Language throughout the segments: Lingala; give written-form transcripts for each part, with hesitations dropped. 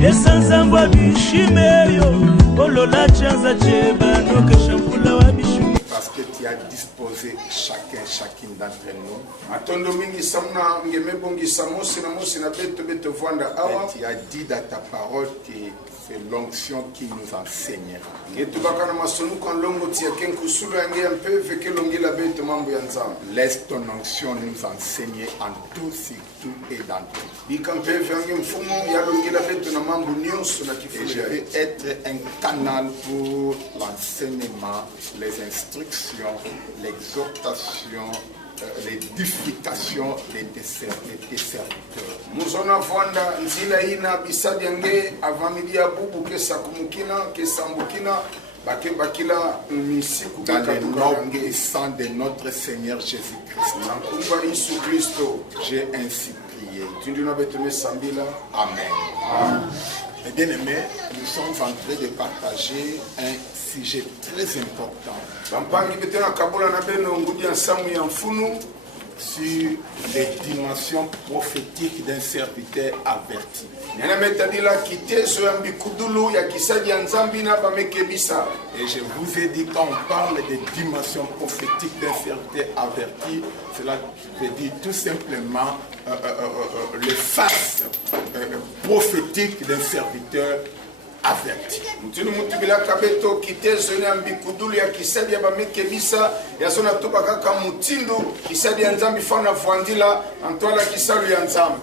Yesanzambwa bishimeyo olola chanza cheba noke shampula wa bishu. Parce que tu as disposé chacune d'entre nous. Atondo mingi samna ngeme bongi samosi na beto vwanda awa. Tu as dit dans ta parole que c'est l'onction qui nous enseignera. Laisse ton onction nous enseigner en tout, sur tout et dans tout. Et je vais être un canal pour l'enseignement, les instructions, l'exhortation, l'édification des serviteurs. Nous avons dans le nom puissant de notre Seigneur Jésus-Christ, j'ai ainsi prié. Amen. Et bien aimés, nous sommes en train de partager un sujet très important sur les dimensions prophétiques d'un serviteur averti. Et je vous ai dit, quand on parle des dimensions prophétiques d'un serviteur averti, cela veut dire tout simplement les faces prophétiques d'un serviteur averti.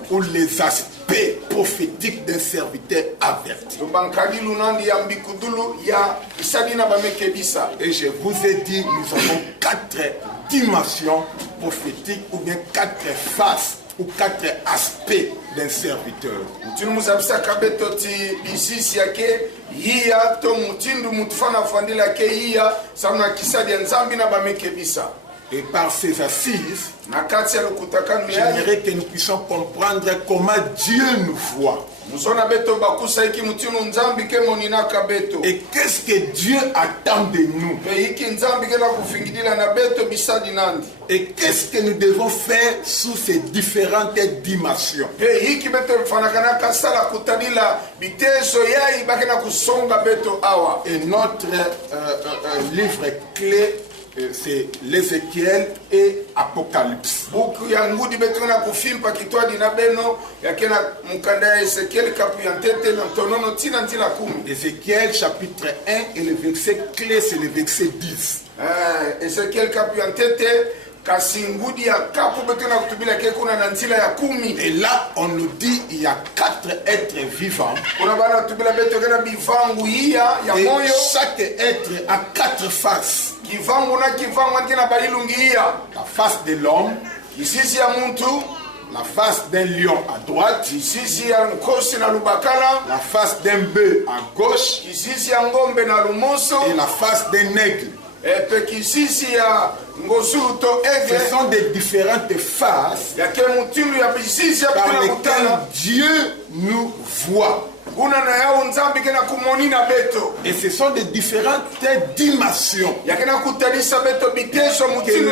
Ou les aspects prophétiques d'un serviteur averti. Et je vous ai dit, nous avons 4 dimensions prophétiques ou bien 4 faces ou 4 aspects d'un serviteur. Et par ces assises, j'aimerais que nous puissions comprendre comment Dieu nous voit. Et qu'est-ce que Dieu attend de nous? Et qu'est-ce que nous devons faire sous ces différentes dimensions? Et notre livre clé, c'est l'Ézéchiel et Apocalypse. Ézéchiel chapitre 1 et le verset clé, c'est le verset 10. Et là, on nous dit il y a 4 êtres vivants. Et chaque être a 4 faces. La face de l'homme, la face d'un lion à droite, la face d'un bœuf à gauche et la face d'un aigle. Ce sont des différentes faces par lesquelles Dieu nous voit. Et ce sont des différentes dimensions que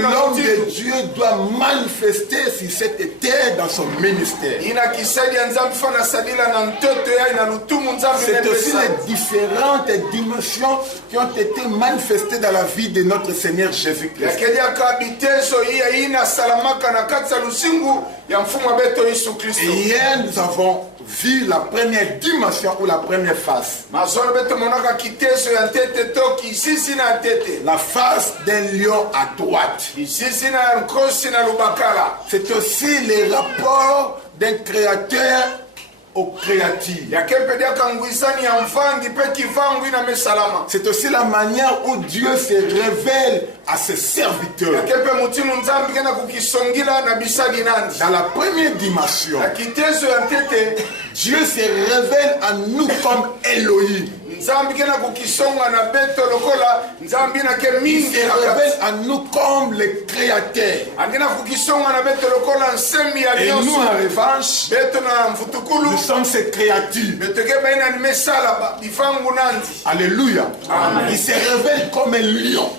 l'homme de Dieu doit manifester sur cette terre dans son ministère. C'est aussi les différentes dimensions qui ont été manifestées dans la vie de notre Seigneur Jésus-Christ. Et hier, nous avons vu la première dimension ou la première face. La face d'un lion à droite. C'est aussi les rapports d'un créateur au créatif. C'est aussi la manière où Dieu se révèle à ses serviteurs. Dans la première dimension, Dieu se révèle à nous comme Elohim. Il se révèle à nous comme les créateurs. Et nous, en revanche, nous sommes ces créatures. Alléluia. Amen. Il se révèle comme un lion.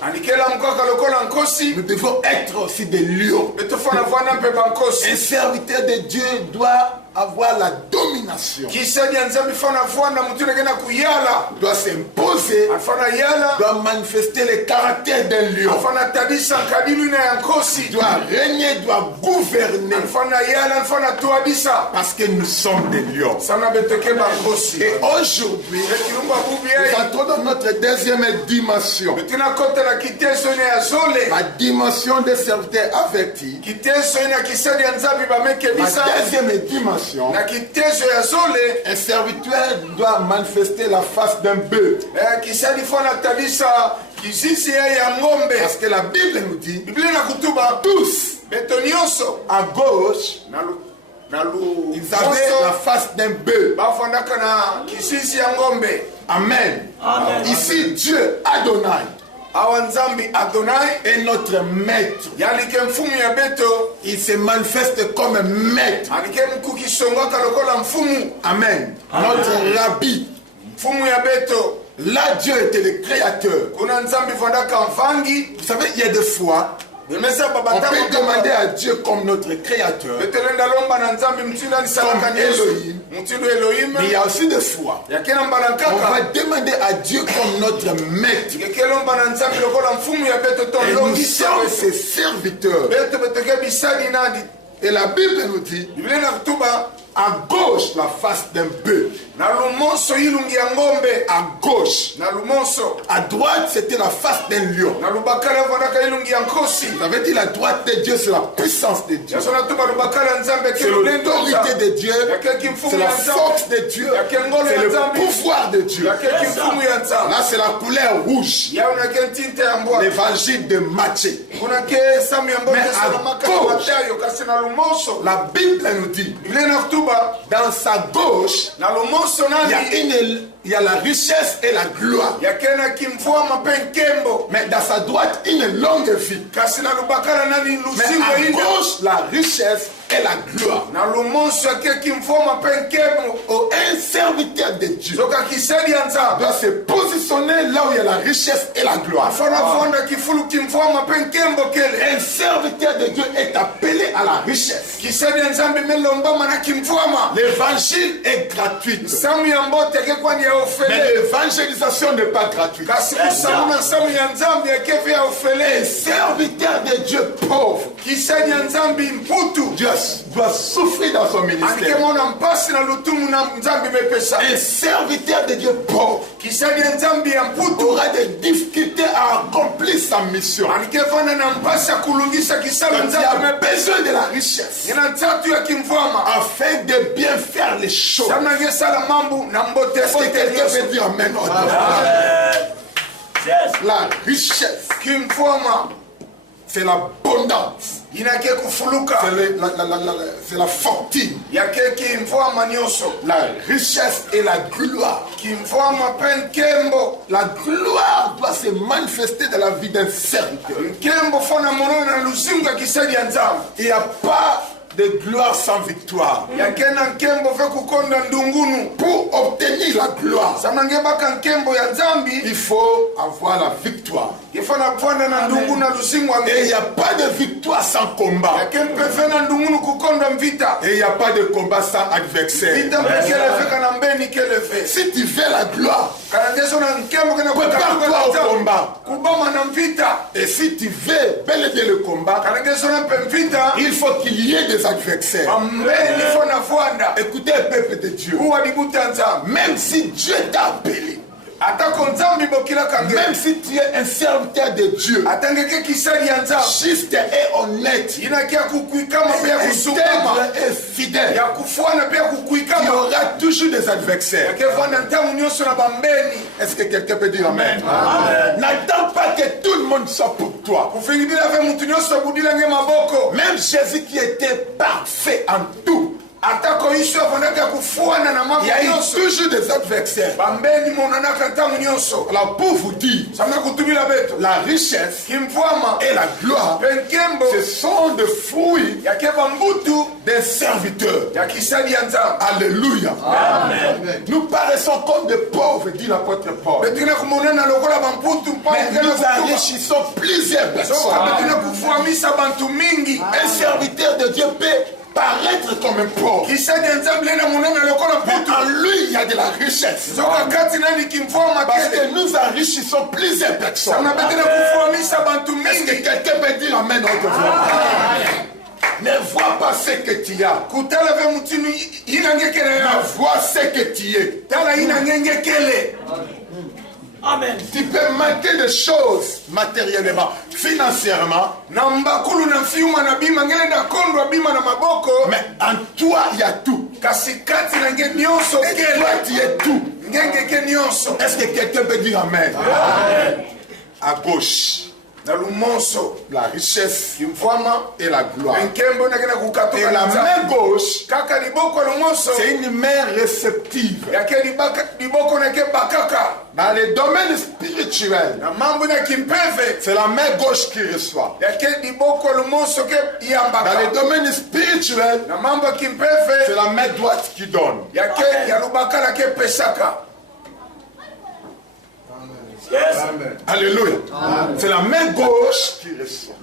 Nous devons être aussi des lions. Un serviteur de Dieu doit avoir la domination, kisadi nzambi fana vwanda mutune kena kuyala doit s'imposer, afana yala doit manifester le caractère d'un lion, afana tabisa nkadilu na yankosi doit régner, doit gouverner, afana yala afana tuabisa parce que nous sommes des lions. sana beteke bankosi. Et aujourd'hui, ekilumba bubi nous entrons dans notre deuxième dimension, betina kota na kiteso ne yazole la dimension des serviteurs avertis. kiteso ina kisadi ya nzambi La bamekebisa deuxième dimension, na kiteso yazole un serviteur doit manifester la face d'un bœuf. kisadi fana tabisa kisisi ya ngombe Parce que la Bible nous dit, biblia na kutuba tous beto nyonso à gauche, na lu ils avaient la face d'un bœuf. bafandaka na kisisi ya ngombe. Amen. Amen. Ici, Dieu, Adonai, awa nzambi Adonai est notre maître. yalike mfumu ya beto Il se manifeste comme maître. alike mkuki songaka lokola mfumu Amen. Notre rabbi. mfumu ya beto. Là, Dieu était le créateur. kuna nzambi fandaka mvangi Vous savez, il y a des fois, bemesa on peut demander babataka à Dieu comme notre créateur. betelenda lomba na nzambi mtinda nisalaka Comme yesu Elohim. mtindo Elohim Mais il y a aussi des fois, yakena mbala on va nkaka demander à Dieu comme notre maître. keke lomba na nzambi lokola mfumu ya beto to Et nous longisa sommes ses serviteurs. beto beteke bisadi nadi. Et la Bible nous dit, biblia na kutuba à gauche, la face d'un bœuf. na lumonso ilungi ya ngombe À gauche. na lumonso À droite, c'était la face d'un lion. na lubakala fandaka ilungi ya nkosi. Vous avez dit la droite de Dieu, c'est la puissance de Dieu. yaso natuba lubakala nzambe C'est l'autorité de Dieu. yakeki mfumu C'est la ya force nzambe de Dieu. yakengolo C'est ya le nzambe pouvoir de Dieu. yakeki mfumu ya nzambe Là, c'est la couleur rouge. yaonake ntinte ya mbwa L'évangile de Matthieu. kuna ke samu ya mbwa Mais à tesolamaka gauche. matayo kasi na lumonso La Bible nous dit, biblia na kutuba dans sa gauche, na lumonso il y a la richesse et la gloire. yakenaki mvwama mpe nkembo Mais dans sa droite, une longue vie. kasi na lubakala nani Mais lusingo à inde gauche, la richesse et la gloire. na lumonso yakeki mvwama mpe nkembo. Oh, un serviteur de Dieu soka kisedi ya nzambe doit se positionner là où il y a la richesse et la gloire. afana fonda kifulu kimvwama mpe nkembo kele Un serviteur de Dieu est appelé à la richesse. kisedi ya nzambe melombama na kimvwama. L'évangile est gratuit. samu ya mbote kekwani ya Mais ofele l'évangélisation n'est pas gratuite. kasi kusamu na samu ya nzambe yakefe ya Un ofele serviteur de Dieu pauvre kisedi ya nzambe mputu doit souffrir dans son ministère. anikemona mpasi na lutumu na nzambe mepesa Un serviteur de Dieu pauvre kisedi ya nzambe ya mputu aura des difficultés à accomplir sa mission. anikefana na mpasi ya kulungisa kisala Il nzambe a besoin de la richesse ina ntatu ya kimvwama afin de bien faire les choses. samu nangesala mambu na mbote Est-ce que bote quelqu'un nyonso. peut dire Amen? La richesse, kimvwama c'est l'abondance, inake kufuluka c'est la fortune. yakeki mvwama nyonso La richesse et la gloire. kimvwama mpe nkembo. La gloire doit se manifester dans la vie d'un serviteur. nkembo fona monoi na luzingo ya kisedi ya nzambe Il n'y a pas de gloire sans victoire. yakena nkembo fe kukonda ndungunu. Pour obtenir la gloire, samange baka nkembo ya nzambi il faut avoir la victoire. ifana kufanda na ndungunu na luzingo Et il n'y ange a pas de victoire sans combat. yakempe fe na ndungunu kukonda mvita Et il n'y a pas de combat sans adversaire. vita mpe kele fe kana mbeni kele fe Si tu veux la gloire, kana ndeso na nkembo kena prépare-toi au combat. kubama na mvita Et si tu veux bel et bien le combat, kana ndeso na mpe mvita il faut qu'il y ait des adversaires. ambeni fona fwanda Écoutez le peuple de Dieu. uwa dibuta nzambe Même si Dieu t'a appelé, atako nzambe bokilaka nge même si tu es un serviteur de Dieu, atangeke kisali ya nzambe juste et honnête, inakia kukuikama mpe ya kusukama intègre et fidèle, ya kufwana mpe ya il y kukuikama aura toujours des adversaires. yakevanda ntango nyonso na bambeni. Est-ce que quelqu'un peut dire Amen? N'attends pas que tout le monde soit pour toi. kufingidila fe mutu nyonso abudilange maboko. Même Jésus qui était parfait en tout, atako iso afandaka ya kufwana na il mambo y a eu nyonso toujours des adversaires. bambeni monanaka ntango nyonso. Alors pour vous dire, samna kutumila beto la richesse kimvwama et la gloire, mpe nkembo ce sont des fruits yakeba mbutu des serviteurs. ya kisali ya nzambe. Alléluia. Nous paraissons comme des pauvres, dit l'apôtre Paul. betikina kumonana lokola bamputu Mais mpakena nous kutuba enrichissons plusieurs soka personnes. betina kufwamisa bantu mingi. Un serviteur de Dieu peut paraître comme un pauvre. Mais en lui, il y a de la richesse. Parce que nous enrichissons plusieurs personnes. Est-ce que quelqu'un peut dire amen dans votre voix? Ne vois pas ce que tu as. Ne vois ce que tu es. Amen. Tu peux manquer de choses matériellement, financièrement. Mais en toi, il y a tout. Et toi, tu es tout. Est-ce que quelqu'un peut dire amen? Amen. À gauche, la richesse et la gloire. Et la main gauche, c'est une main réceptive. Dans les domaines spirituels, c'est la main gauche qui reçoit. Dans les domaines spirituels, c'est la main droite qui donne. Yes. Alléluia. C'est la main gauche qui reçoit.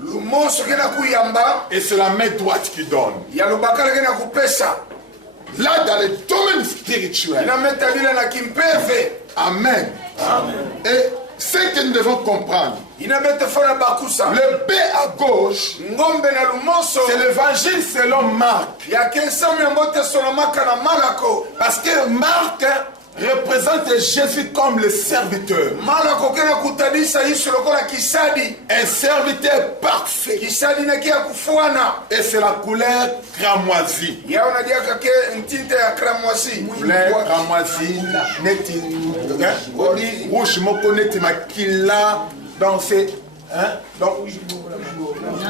Et c'est la main droite qui donne. Là, dans les domaines spirituels. Amen. Amen. Et ce que nous devons comprendre, le B à gauche, c'est l'évangile selon Marc. Parce que Marc représente Jésus comme le serviteur. Un serviteur parfait. Et c'est la couleur cramoisie. Couleur cramoisie. Rouge moko neti makila. Donc c'est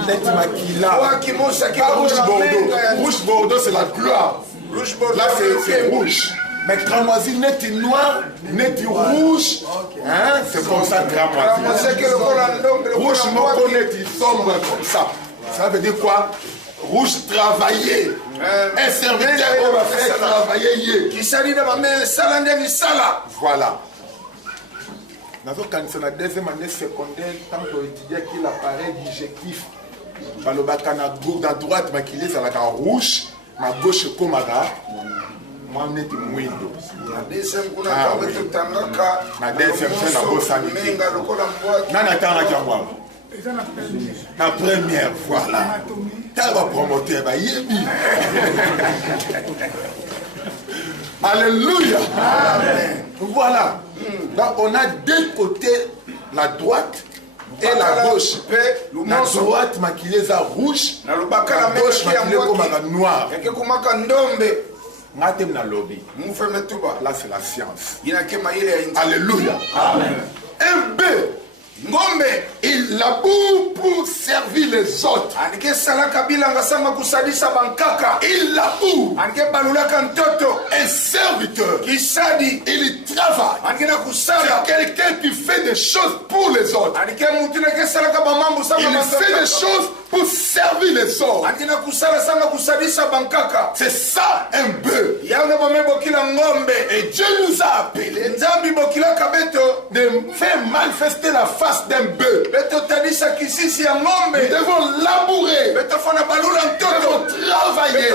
neti makila. Rouge bordeaux. Rouge bordeaux c'est la gloire. Là c'est rouge. Mais cramoisi net noir, net rouge, hein, c'est comme ça cramoisi. Rouge moko net sombre comme ça. Ça veut dire quoi? Rouge travaillé. Un serviteur on va faire travailler. Voilà. Quand c'est la deuxième année secondaire, tant qu'on étudie qu'il l'appareil digestif, à droite, ma qu'il est à la rouge, ma gauche comme à moi, je suis mouindo. Ma deuxième, c'est la bosse à midi. La première fois, là. Tu vas promoter, alléluia. Voilà. Donc, on a deux côtés, la droite et la gauche. La droite, maquillée à rouge. La gauche, maquillée comme à noir. Là, c'est la science. Alléluia. Amen. Un B. Il laboure pour servir les autres. Il laboure. Un serviteur. Il travaille. C'est quelqu'un qui fait des choses pour les autres. Il fait des choses pour servir les autres. C'est ça un bœuf. Et Dieu nous a appelés de faire manifester la face d'un bœuf. Nous devons labourer. Nous devons travailler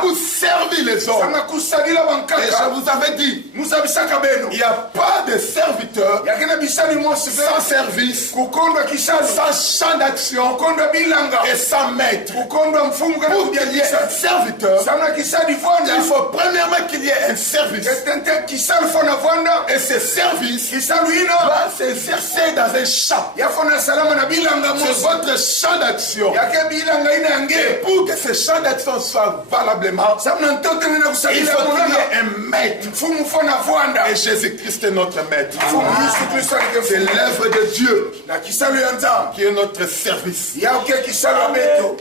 pour servir les autres. Et je vous avais dit, il n'y a pas de serviteur sans service, sans champ d'action et sans maître. Pour qu'il y ait un serviteur, il faut premièrement qu'il y ait un service. Et ce service doit s'exercer dans un champ. C'est votre champ d'action. Et pour que ce champ d'action soit valablement, il faut qu'il y ait un maître. Et Jésus-Christ est notre maître. C'est l'œuvre de Dieu qui est notre service.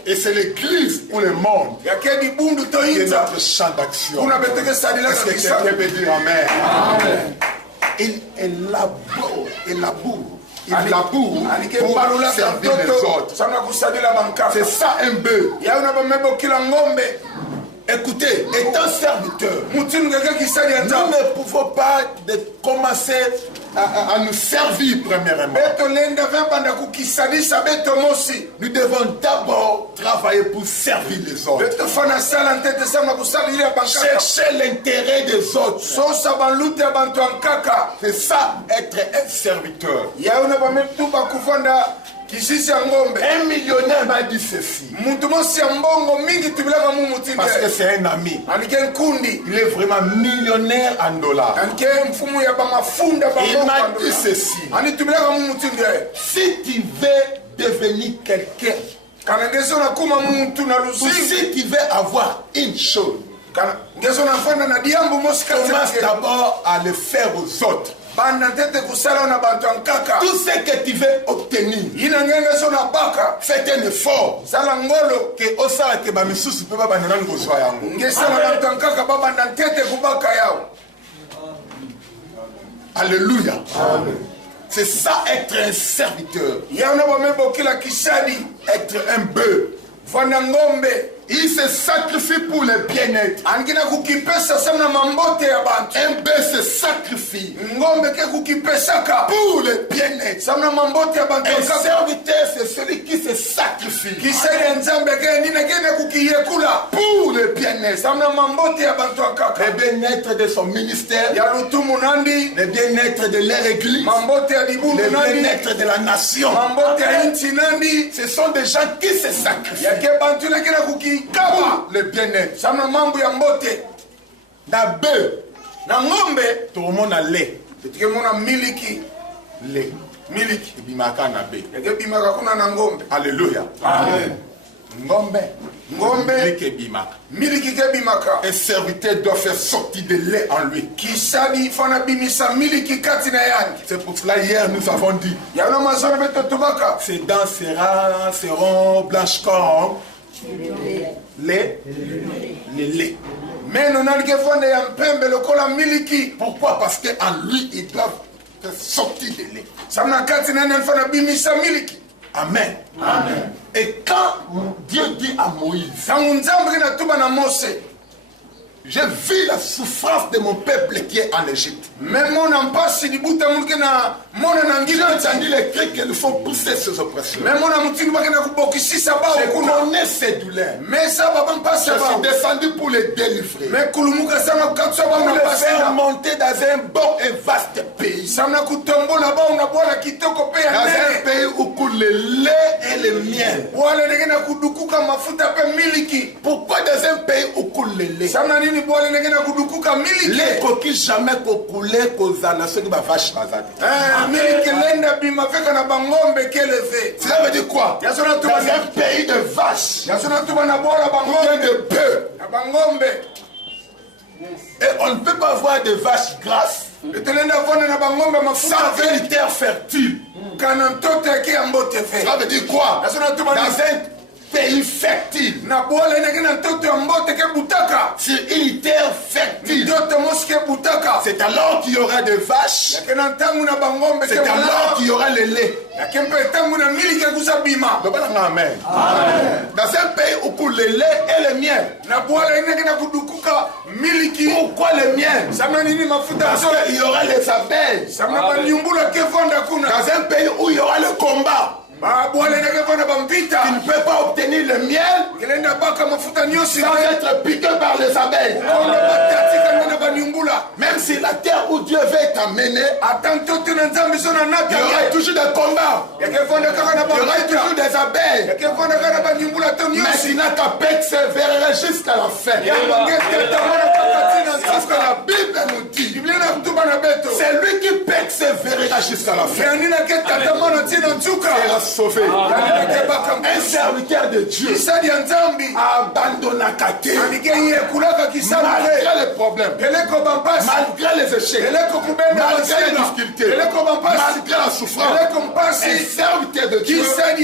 Et c'est l'église ou le monde qui est notre champ d'action. Est-ce que quelqu'un peut dire amen? Amen. Il laboure. Il laboure pour servir les autres. C'est ça un bœuf. Écoutez, étant serviteur, nous ne pouvons pas commencer à nous servir premièrement. Nous devons d'abord travailler pour servir les autres. Chercher l'intérêt des autres. C'est ça, être un serviteur. Un millionnaire m'a dit ceci. Parce que c'est un ami. Il est vraiment millionnaire en dollars. Il m'a dit ceci. Si tu veux devenir quelqu'un, ou si tu veux avoir une chose, commence d'abord à le faire aux autres. Tout ce que tu veux obtenir, fais un effort. Alléluia. C'est ça être un serviteur. Être un bœuf. Il se sacrifie pour le bien-être. Un bœuf se sacrifie pour le bien-être. Un serviteur, c'est celui qui se sacrifie pour le bien-être. Le bien-être de son ministère, le bien-être de leur église, le bien-être de la nation. Ce sont des gens qui se sacrifient pour le bien-être. Na bœuf, tout le monde a lait. Lait. Miliki. Alléluia. Amen. Ngombe. Miliki kebimaka. Un serviteur doit faire sortir de lait en lui. C'est pour cela hier nous avons dit. Ses dents seront blanches comme lait. Le lait. Pourquoi? Parce qu'en lui il doit faire sortir de lait. Amen. Amen. Et quand Dieu dit à Moïse, j'ai vu la souffrance de mon peuple qui est en Égypte. J'ai entendu les cris qu'ils font pousser ces oppressions. Je connais ces douleurs. Je suis descendu pour les délivrer. Pour les faire monter dans un bon et vaste pays. Dans un pays où coule le lait et le miel. Pourquoi dans un pays où coule le lait? Les coquilles jamais coulées kozana ceux qui va vache bazade. Cela veut dire quoi? Dans un pays de vaches, de bœufs. Et on ne peut pas avoir de vaches grasses sans une terre fertile. Cela veut dire quoi? Dans un pays fertile, sur une terre fertile, c'est alors qu'il y aura des vaches, c'est alors qu'il y aura le lait. Amen. Dans un pays où coule le lait et le miel. Pourquoi le miel? Parce qu'il y aura les abeilles. Dans un pays où il y aura le combat, tu ne peux pas obtenir le miel sans être piqué par les abeilles. Même si la terre où Dieu veut t'amener, il y aura toujours des combats, il y aura toujours des abeilles. Mais tu n'as qu'à persévérer jusqu'à la fin. C'est ce que la Bible nous dit. C'est lui qui persévérera jusqu'à la fin. Sauvé. Un serviteur de Dieu a abandonné Kate malgré les problèmes, malgré les échecs, malgré les difficultés, malgré la souffrance. Un serviteur de Dieu, c'est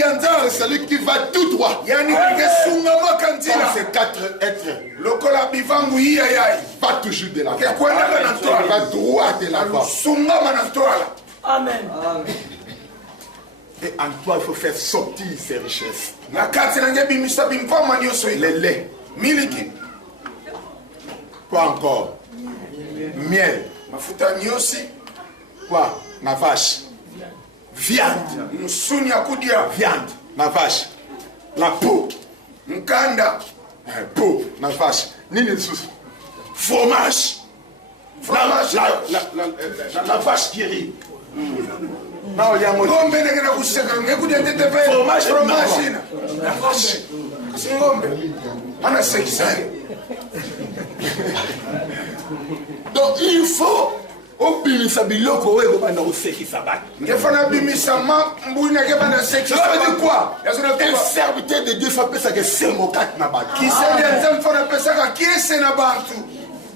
celui qui va tout droit. Comme ces quatre êtres, va toujours de l'avant, va droit de l'avant. Amen. Et en toi, il faut faire sortir ces richesses. Le lait. Quoi encore? Miel. Quoi? La vache. Viande. Musuni ya kudia. Viande. La vache. La peau. Mkanda. Peau. La vache. Nini sous. Fromage. Fromage. La vache qui rit. Non, il y a un ngombe negena kuseka. Ngekudia tete pe. Fromage. La vache. Kasi ngombe. Ana sekisani. Donc il faut obimisa biloko oyo bana osekisa bana. Ngefana bimisa ma mbuna kebana sekisa. Cela veut dire quoi? Yazona Un serviteur de Dieu fait ça que c'est mon cas na ba. Qui sait des enfants de pesaka qui est na bantu.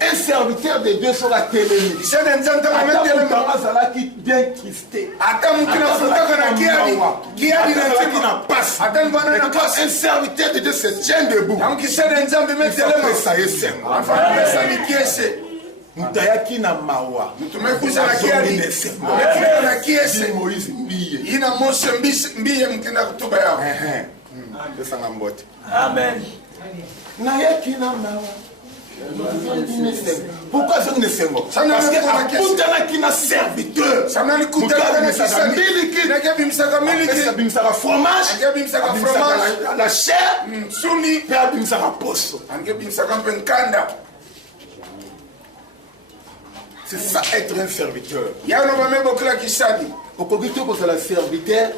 Un serviteur de Dieu sera télémi. Qui sait des enfants de mettre le mazala qui bien tristé. Ata mukina futa kana kiadi na passe. Ata mbana na passe. Un serviteur de Dieu se tient debout. Donc qui sait des enfants de mettre le ça y est. Enfin pesa ni kiese. Mutayaki na mawa. Tumekuza na kiadi. Mekina na kiese. Moïse mbiye. Ina Mose mbiye mkina kutuba yao. Pesa ngambote. Amen. Na yaki na mawa. Pourquoi je ne sais pas? Parce que à qui n'a serviteur. Ça n'a pas coûté la fromage, la chair, Suni, c'est ça être un serviteur. Il y a un homme qui s'est dit. Au cogito pour la serviteur.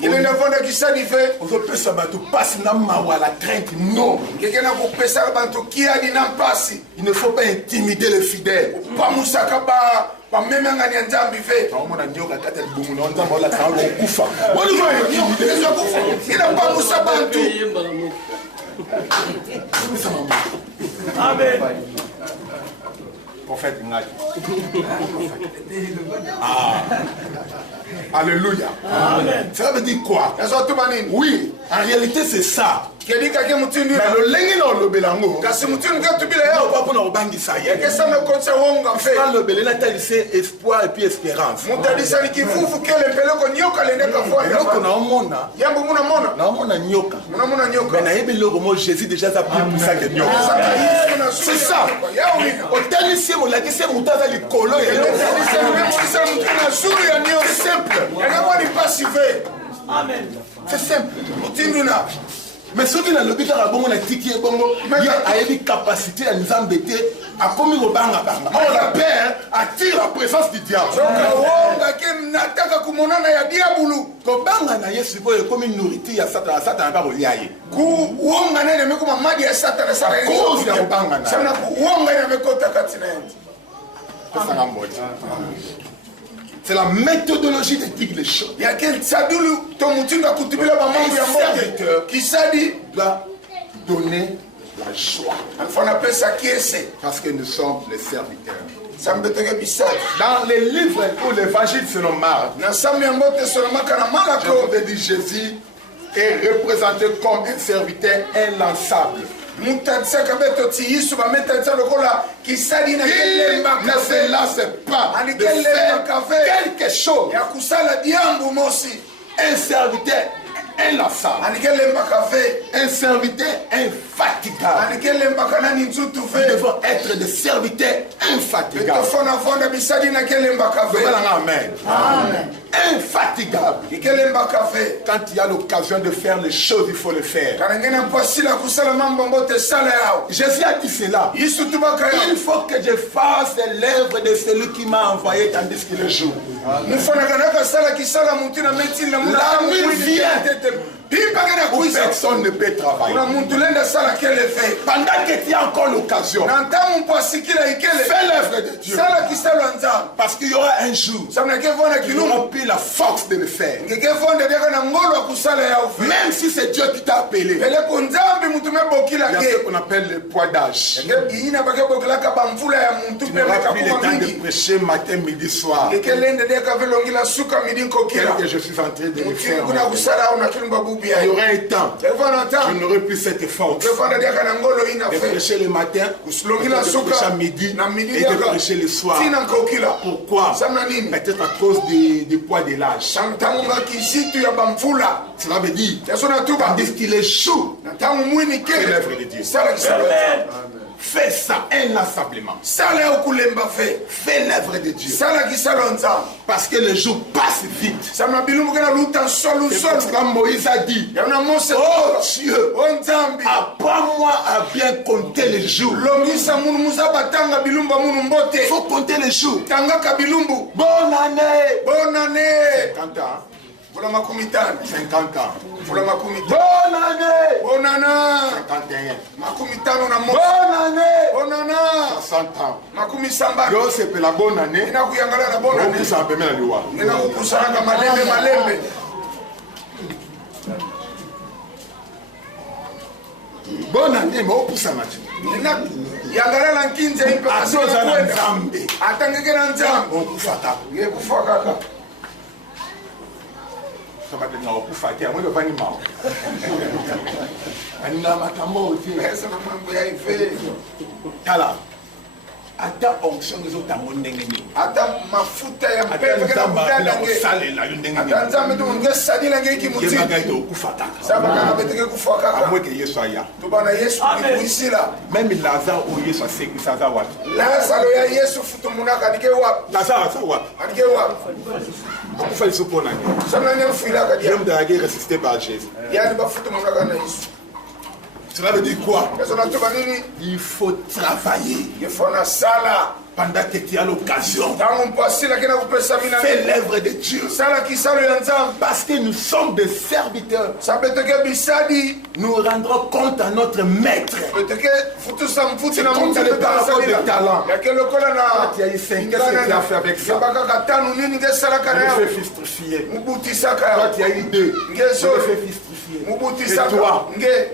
Il est devant qui s'est dit fait. On veut passer bateau passe na mawa la crainte non. Quelqu'un a pour passer bateau qui a dit non passer. Il ne faut pas intimider les fidèles. Pas musaka pas même un gagnant d'ambi fait. On m'a dit on a quatre boum on entend la parole on kufa. Il n'a pas musa bantu. Amen. Prophète Ngaki. Ah. Alléluia. Amen. Ça veut dire quoi? Oui, en réalité c'est ça. Mais le lengi no le belango. Kasi mutinu ka tubila yao. Pas pour nous bangisa ya. Kesa na konsa wonga fe. Quand le belena tali c'est espoir et puis espérance. Mutadisa ni kifufu kele peleko nyoka lendeka fwa. Eloko na omona. Yambo muna mona. Na omona nyoka. Muna mona nyoka. Mais na yebi loko mo Jésus déjà ça plus pour ça que nyoka. C'est ça. Au tali c'est mo la kese mutaza likolo ya. C'est simple. Amen. C'est simple. Mais ceux qui n'ont pas de bon, on a dit qu'il y a une capacité à nous embêter, à commis au banga banga. On la perd, attire la présence du diable. Quand banga na yesu ko comme une nourriture à Satan, Satan va relier. Ku wonga nene mekuma madi ya Satan sara. Cause ya banga na. Sana wonga na mekota katina. C'est la méthodologie d'éthique les choses. Il y a quelqu'un qui s'est dit doit donner la joie. Parce que nous sommes les serviteurs. Dans les livres ou l'évangile selon Marc, je dit Jésus est représenté comme un serviteur inlassable. Il ne se lasse pas de faire quelque chose. Un serviteur inlassable. Un serviteur infatigable. Nous devons être des serviteurs infatigables. Amen. Amen. Infatigable. Quand il y a l'occasion de faire les choses, il faut le faire. Jésus a dit cela. Il faut que je fasse l'œuvre de celui qui m'a envoyé tandis qu'il est jour. La nuit vient. Où personne ne peut travailler. Pendant que tu as encore l'occasion, fais l'œuvre de Dieu. Parce qu'il y aura un jour où il n'aura plus la force de le faire. Même si c'est Dieu qui t'a appelé, il y a ce qu'on appelle le poids d'âge. Tu n'auras plus le temps de prêcher matin, midi, soir. Tel que je suis en train de le faire. Il y aura un temps, je n'aurai plus cette force de prêcher le matin, de prêcher à midi et de prêcher le soir. Pourquoi? Peut-être à cause du poids de l'âge. Cela veut dire, tandis qu'il est chaud, c'est l'œuvre de Dieu. Fais ça inlassablement. Sala okulemba fe. Fais l'œuvre de Dieu. Sala ki sala nzambe. Parce que le jour passe vite. Sama bilumbu kana luta solo C'est solo. pour ça que Moïse a dit, Yana Mose oh Dieu, o nzambe. apprends-moi à bien compter les jours. Longisa munu musaba tanga bilumba munu mbote. Il faut compter les jours. Tanga ka bilumbu. Bonne année. Bonne année. 50 ans. Vula makumitani. 50 ans. Vula makumitani. Bonne année. Bonne année. 51. Makumitano na mo. Bonne année. Bonne année. 60 ans. Makumi samba. Yo c'est pour la bonne année. Ina kuyangala na bonne année. On s'en permet la loi. Ina kukusanga malembe malembe. Bonne année, mais on pousse à match. Ina yangala la nkinze impe Asoza kasina na kwenda. Nzambe. Atangeke na nzambe. On pousse à ta. Ngekufa kaka. Ça va te dire, on pousse à terre. Moi, je vais pas ni mort. Anina matambo oti. Pesa na mambo ya ife. Tala. Ata onction des autres amon ndenge ni. Ata mafuta ya Ata mpepe kana Nzamba kudada na nge. osale la yo ndenge ni. Ata nzambe tu ngesadila nge iki muti. Yeba to okufa taka. Saba kana beteke kufa À kaka. moins que Yesu aya. Tubana Yesu kuisila. Même Lazare o Yesu aseki saza wapi. Lazaro ya Yesu futu munaka dike wapi? Lazare asa wapi. Adike wapi? Okufa Yesu pona ni. Sana ne mfila ka dia. L'homme de la guerre ressuscité par Jésus. Yani ba futu munaka na Yesu. Cela veut dire quoi? Pesa na tuba nini? Il faut travailler Yefona sala. pendant que tu as l'occasion. Tangu mpasila kena kupesa mina. Fais l'œuvre de Dieu. Sala kisalo ya nzambe. Parce que nous sommes des serviteurs. Sabeteke bisadi. Nous rendrons compte à notre maître. Beteke futu sa mfuti na Comme mfuti les parabole de talent. Yake lokola na. Tu as eu 5, qu'est-ce que tu as fait avec ça? Yabaka katanu nini nge sala kana Je ya. fais fistrifier. Mubuti saka Toi, ya. tu as eu 2. Je Nge so. fais fistrifier. Mubuti Et saka. toi, Nge.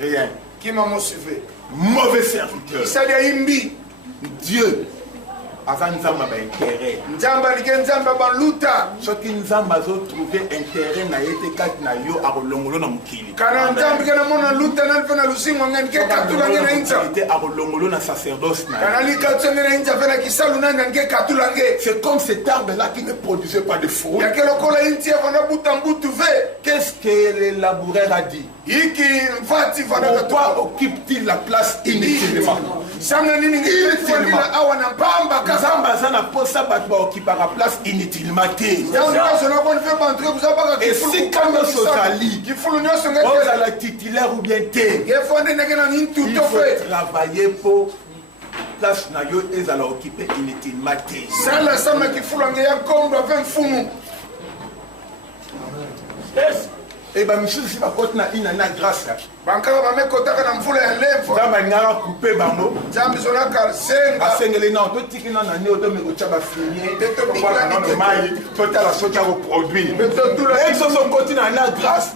rien. Kima mosive. Mauvais serviteur. Isali ya imbi. Dieu. Aza nzamba ba intérêt. Nzamba like nzamba baluta. Soki nzamba azo trouver intérêt na yete kati na yo akolongolo na mokili. Kana nzambi kana mona luta na lifena lusingo ngani ke katula ngena inza. Akolongolo na sacerdoce na. Kana likatso ngena inza fela kisalu nanga nke katula nge. C'est comme cet arbre-là qui ne produisait pas de fruits. Yake lokola inti ya fana buta mbutu ve. Qu'est-ce que le laboureur a dit? Iki mfati fana Pourquoi katula. occupe-t-il la place inutilement? Sanga nini ngi fana awa na pamba kaka. Nzamba aza na posa bato baoccupaka place inutilement te. Et si quand nyonso ozali ozala titulaire ou bien te, il faut travailler pour place na yo ezala occupé inutilement te. Sala sama kifulanga ya kombo ave mfumu. Et ba misusu si bakoti na ina na grâce Bankaka bamekotaka na mvula ya levo. nzamba alingaka coupe bango Nzambi zonaka senga. asengeli na totiki na nani otomekotya bafinie mai totala soki akoproduire soso okoti na na grâce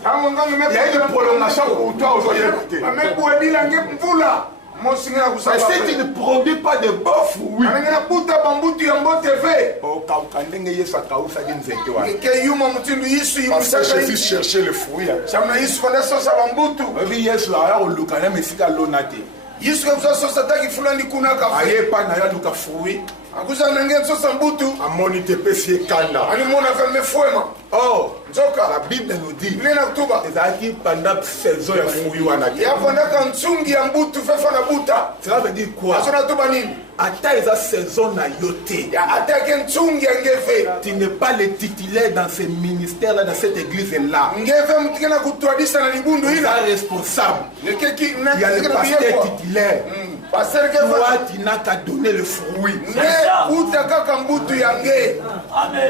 yayi prolongation pour toi ozoyeba Bamekuedila nge mvula. Mosinga te. kusaba. Si tu ne produis pas de beaux fruits, Anengena buta bambutu ya mbote ve. okauka ndenge Yesu akausaki nzete wana. Ke yuma mutindu Yesu Parce que yumisaka Jésus Yesu. cherchait le fruit. Samna Yesu fana sosa bambutu. Oyebi Yesu aya koluka na mesika lona te. Yesu kwa sosa taki fulani kuna ka. Aye pa na ya luka fruit. Akuza nenge sosa mbutu. Amoni te pesi ekanda. Ani mona kalme fuema. Or, Nzoka. la Bible nous dit Lena kutuba. ezalaki pendant saison ya fruit wana te. Ya fana ka nsungi ya mbutu fe fana buta. Cela veut dire quoi? Asona tuba nini? Ata eza saison na yo te. Ya atake nsungi ya ngeve. Tu n'es pas le titulaire dans ce ministère-là, dans cette église-là. Ngeve mtikena kutwadisa na libundu Tu es ila. responsable. Nekeki Il y a le pasteur titulaire. Pasteur ke Toi, fana. tu n'as qu'à donner le fruit. Nge buta kaka mbutu ya nge.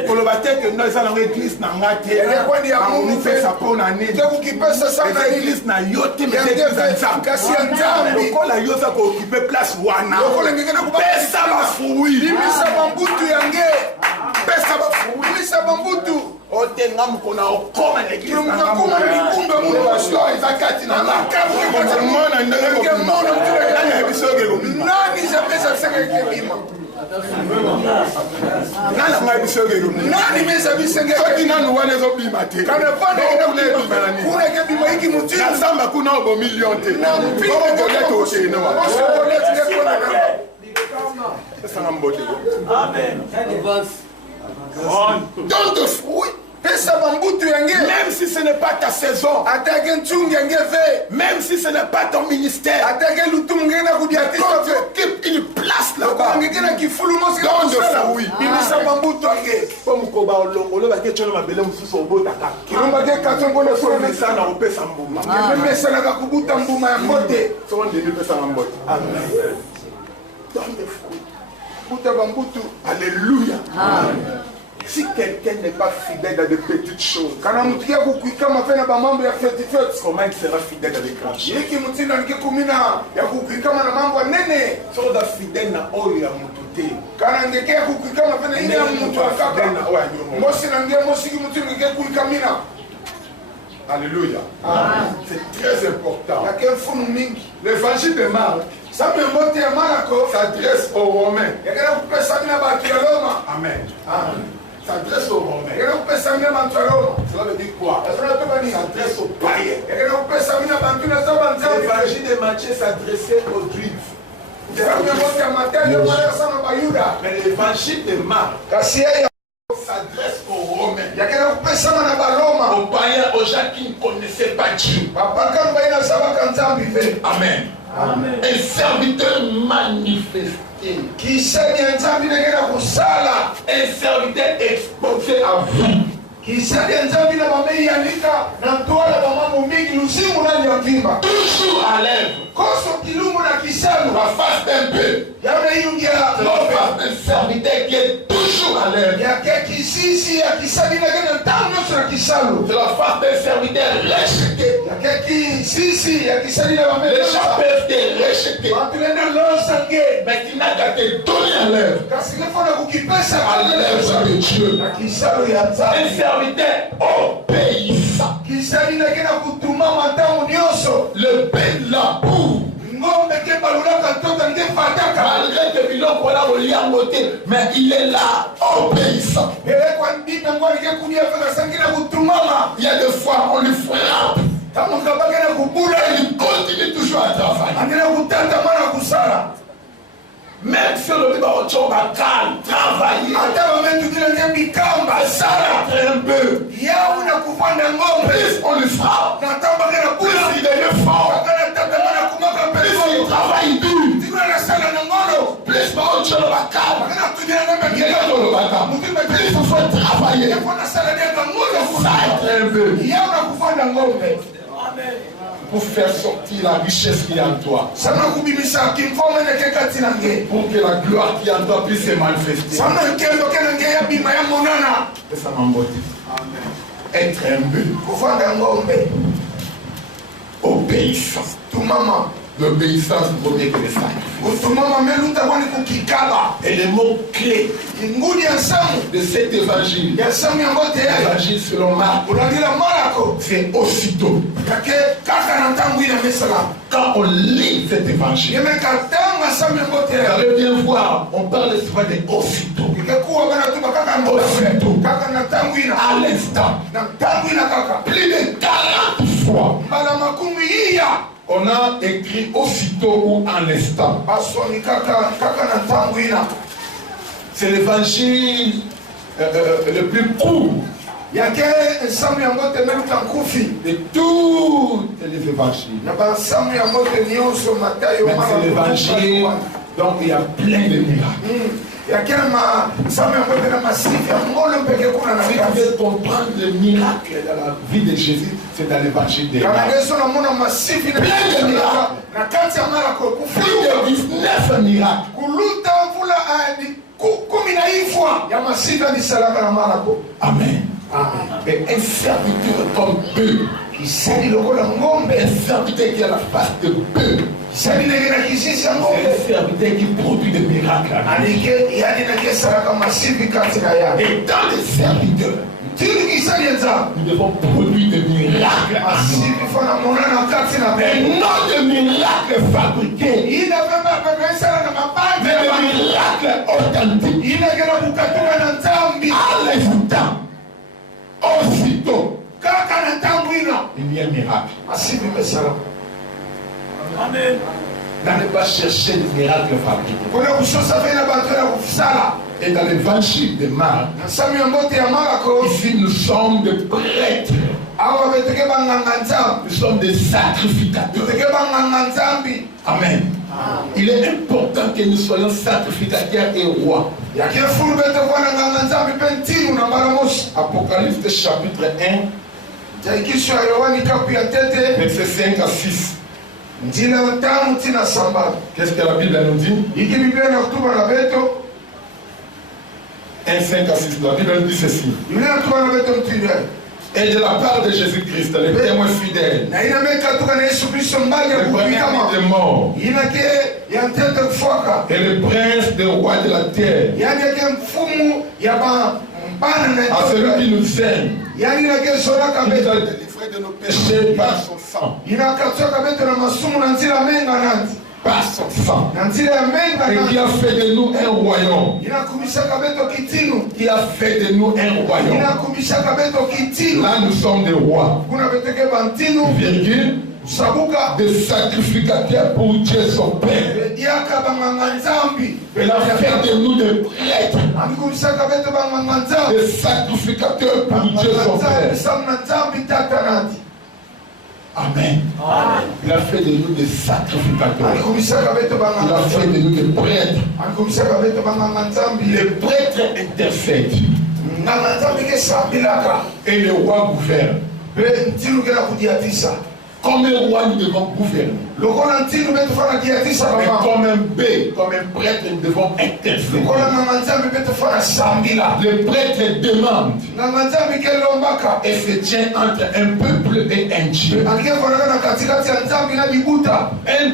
koloba te ke no eza nango église na nga te amonipesa mpo na nini Ke kukipesa sana eza nini? église na yo te Ya mesa église ya ngeve kasi ya nzambe nzambi. lokola yo oza kookipe place wana Lokola ngekena kubaka pesa bafruit Limisa bambutu ya nge. pesa bafruit Limisa bambutu. otenga mokona okoma na église na nga Okoma na likumba mokoso eza kati na nga omona ndenge nani yebiso okekobima Nani zapesa saka kebima? nani anga yebiso okekobima Nani mesa bisenge soki nanu wana ezobima te Kana fana okuna ebima na nini kuna kebima iki mutini. na zamba kuna obo million te Na mpinde okolete okene wana Oso kolete ngekona na. esanga mbote ko Amen. donne de fruit Même si ce n'est pas ta saison. Même si ce n'est pas ton ministère. Occupe une place là-bas. Donne de fruits. Alléluia. Si quelqu'un n'est pas fidèle dans de petites choses, comment il sera fidèle dans les grandes choses? Sois fidèle dans oyo ya mutu te. Alléluia. C'est très important. L'évangile de Marc s'adresse aux Romains. Amen. S'adresse aux Romains. Cela veut dire quoi? S'adresse aux païens. L'évangile de Matthieu s'adressait aux Juifs. Mais l'évangile de Marc s'adresse aux Romains, aux païens, aux gens qui ne connaissaient pas Dieu. Amen. Amen. Un serviteur manifesté, un serviteur exposé à vous. Toujours à l'œuvre. La face d'un peu. La face d'un serviteur qui est toujours à l'œuvre. C'est la face d'un serviteur rejeté. Les gens peuvent te rejeter, mais tu n'as qu'à te donner à l'œuvre. À l'œuvre de Dieu. Un serviteur obéissant. Le pain la boue. Malgré que Bilon voilà au lien côté, mais il est là, obéissant. Il y a des fois on le frappe. Il continue toujours à travailler. Même si le livre va travailler, ça être un peu. Plus on le frappe, plus il est fort. Plus il travaille dur. Plus on le va plus il faut travailler. Ça être un peu. Pour faire sortir la richesse qui est en toi. Pour que la gloire qui est en toi puisse se manifester. Être humble. Obéissance. L'obéissance premier que les sacrifices. Et le mot clé de cet évangile, l'évangile selon Marc, c'est aussitôt. Quand on lit cet évangile, vous allez bien voir, on parle souvent de aussitôt. Aussitôt. À l'instant. Plus de 40 fois. On a écrit aussitôt ou en l'instant. C'est l'évangile le plus court de tous les évangiles. Mais c'est l'évangile dont il y a plein de miracles. Si vous voulez comprendre le miracle dans la vie de Jésus, c'est dans l'évangile de Marc. Plein de miracles. Plus de 19 miracles. Amen. Et un serviteur comme eux, un serviteur qui a la face de peu, un serviteur qui produit des miracles. Et dans les serviteurs, nous devons produire des miracles. Et non des miracles fabriqués, mais des miracles authentiques. À l'instant, aussitôt, il y a un miracle. Amen. N'allez pas chercher des miracles fabriqués. Et dans l'évangile de Marc, ici nous sommes des prêtres. Nous sommes des sacrificateurs. Amen. Il est important que nous soyons sacrificateurs et rois. Apocalypse chapitre 1, verset 5 à 6. Qu'est-ce que la Bible nous dit? 1, 5 à 6. La Bible nous dit ceci. Et de la part de Jésus-Christ, le témoin fidèle, le premier des morts, et le prince des rois de la terre, à celui qui nous aime, qui nous a délivrés de nos péchés par son sang. Par son sang. Et qui a fait de nous un royaume. Qui a fait de nous un royaume. Là nous sommes des rois. Virgule. Des sacrificateurs pour Dieu son Père. Il a fait de nous des prêtres. Des sacrificateurs pour Dieu son Père. Amen. Il a fait de nous des sacrificateurs. Il a fait de nous des prêtres. Les prêtres intercèdent. Et le roi gouverne. Comme un roi, nous devons gouverner. Mais comme un bête, comme un prêtre, nous devons intercéder. Le prêtre demande et se tient entre un peuple et un Dieu. Un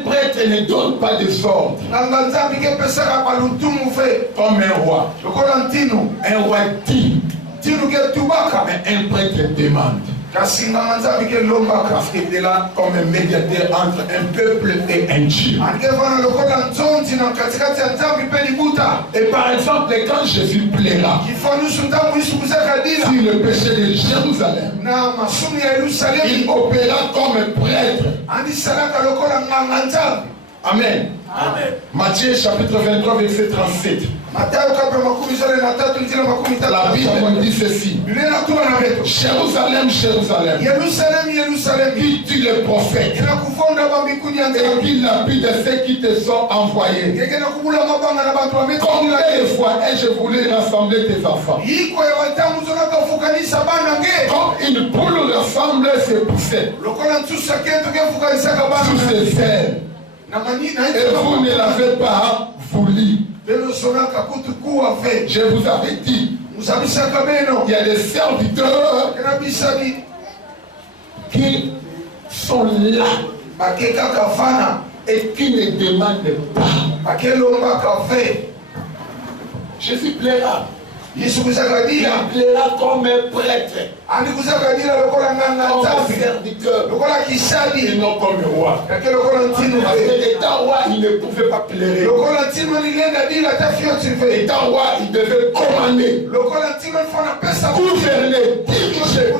prêtre ne donne pas des ordres comme un roi. Un roi dit, mais un prêtre demande. Parce qu'il est là comme un médiateur entre un peuple et un Dieu. Et par exemple, quand Jésus plaira sur le péché de Jérusalem, il opéra comme un prêtre. Amen. Amen. Matthieu chapitre 23 verset 37. La Bible dit ceci. Jérusalem, Jérusalem, qui tue les prophètes et qui lapide ceux qui te sont envoyés. Combien de fois ai-je voulu rassembler tes enfants? Comme une poule rassemble ses poussets sous ses ailes. Et vous ne l'avez pas voulu. Je vous avais dit, il y a des serviteurs qui sont là et qui ne demandent pas. Jésus plaira. Il plaira comme un prêtre, comme un serviteur, et non comme un roi. Parce que l'état roi, il ne pouvait pas plairer. L'état roi, il devait commander, gouverner, diriger.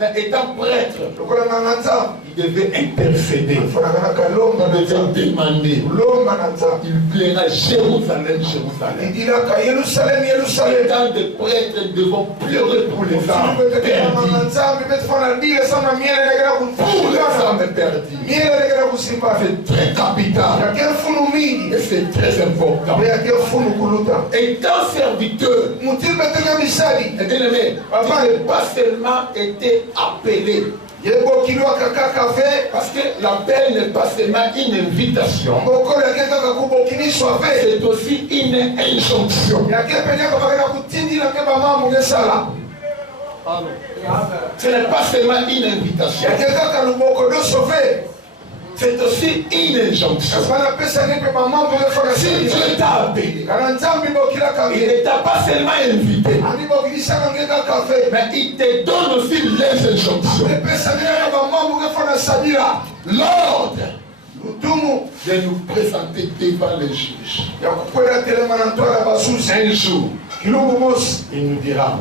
Mais étant prêtre, il devait intercéder. Il devait demander. Il plaira Jérusalem, Jérusalem. Étant des prêtres, nous devons pleurer pour les âmes perdues. Pour les âmes perdues. C'est très capital. Et c'est très important. Étant serviteur, il n'est pas seulement été appelé. Parce que l'appel n'est pas seulement une invitation, c'est aussi une injonction. Ce n'est pas seulement une invitation, c'est aussi une injonction. Si Dieu t'a appelé, il ne t'a pas seulement invité, mais il te donne aussi les injonctions. L'ordre de nous présenter devant les juges. Un jour, il nous dira,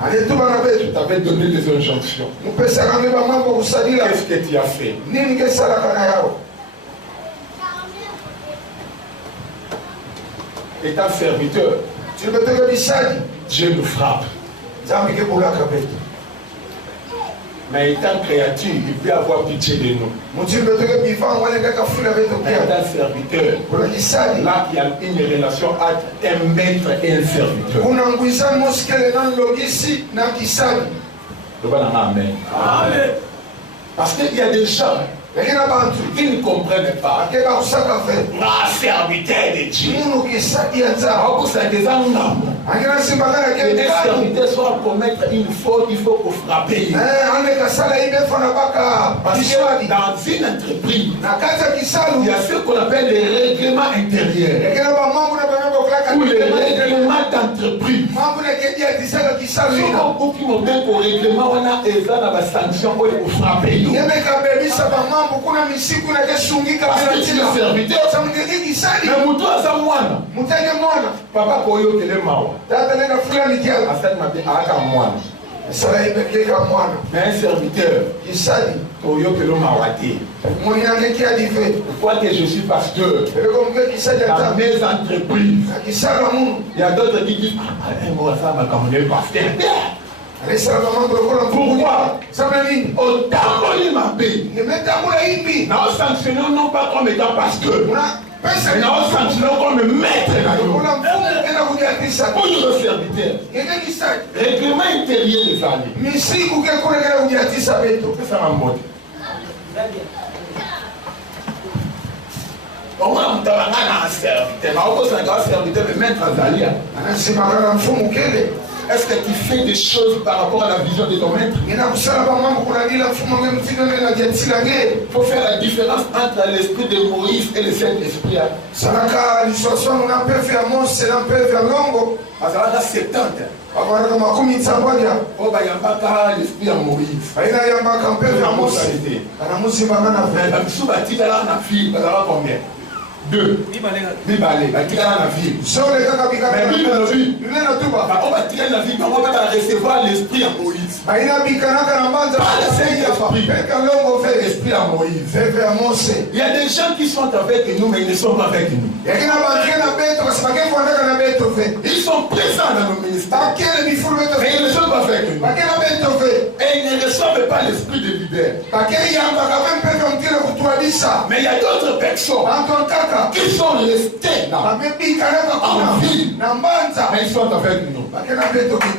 je t'avais donné des injonctions. Qu'est-ce que tu as fait? Étant serviteur, Dieu nous frappe. Mais étant créature, il peut avoir pitié de nous. Étant serviteur, là il y a une relation entre un maître et un serviteur. Amen. Amen. Parce qu'il y a des gens qui ne comprennent pas. La serviteur de Dieu. Les serviteurs soit commettre une faute, il faut frapper. Parce que dans une entreprise, il y a ce qu'on appelle les règlements intérieurs ou les règlements d'entreprise. Si beaucoup qui m'ont bien pour règlement, on a des sanctions pour frapper. Parce que le serviteur, mais mouton à sa moine. Papa koyo kele mawa. Mais un serviteur, koyo kele mawati. Pourquoi que je suis pasteur dans mes entreprises? Il y a d'autres qui disent moi ça m'a comme le pasteur. Pourquoi? Nous sanctionnons non pas comme étant pasteur, mais nous sanctionnons comme maître. Pour nos serviteurs, règlement intérieur des années. C'est ça ma mode. On a un serviteur, mais maître Azalia. Est-ce que tu fais des choses par rapport à la vision de ton maître? Il faut faire la différence entre l'esprit de Moïse et le Saint-Esprit. Azalaka 70. L'esprit de Moïse. Combien? 2. Bibalé. On va tirer la vie, on va recevoir l'esprit à Moïse. L'esprit à Moïse. Il y a des gens qui sont avec nous, mais ils ne sont pas avec nous. Ils sont présents dans nos ministères, mais ils ne sont pas avec nous. Et ils ne reçoivent pas l'esprit de leader. Mais il y a d'autres personnes qui sont restés là en vie, mais ils sont avec nous.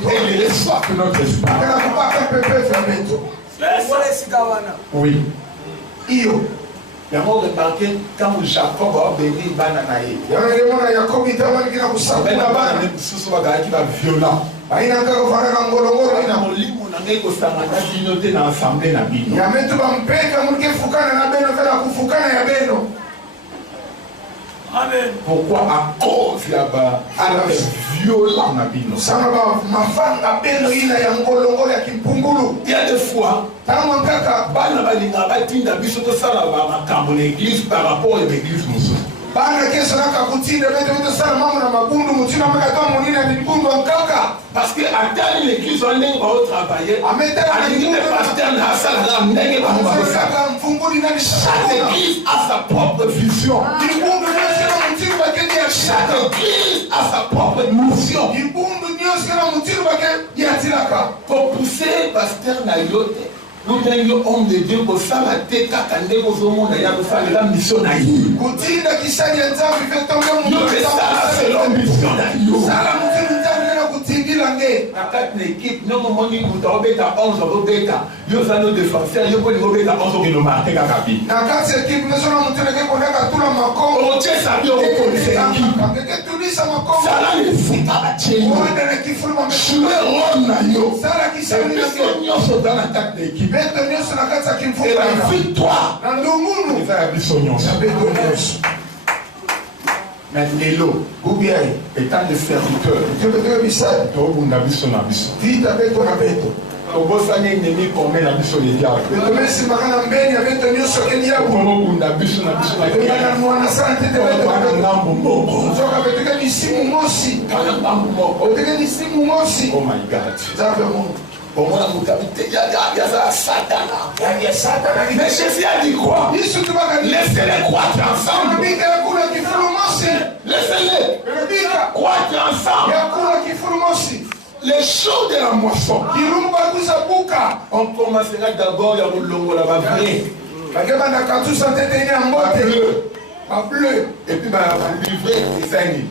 Et ils reçoivent notre esprit. Oui. Il y a un remarqué quand Jacob a béni Bananaï. Il y a un violent. Amen. Pourquoi? À cause il y a violent. Il y a des fois, l'église par rapport à l'église. Parce que à l'église on est travailler. Chaque église a sa propre vision. Chaque église a sa propre mission. Pour pousser pasteur Nayote, nous sommes homme de Dieu pour ça la tête à la mission naïve. L'équipe, nous avons dit que nous avons 11 nous avons défenseurs, nous avons 11 qui nous marquent à Gabi. Et la victoire, mais Nélo, étant des serviteurs, vite avec ton abeto. Ennemi commet la mission des diables. Oh my God. Mais Jésus a dit quoi? Laissez-les croître ensemble. Laissez-les. combattre ensemble. Les jours de la moisson. On commencera d'abord à longo la vrai. Bleu. Et puis livrer les années.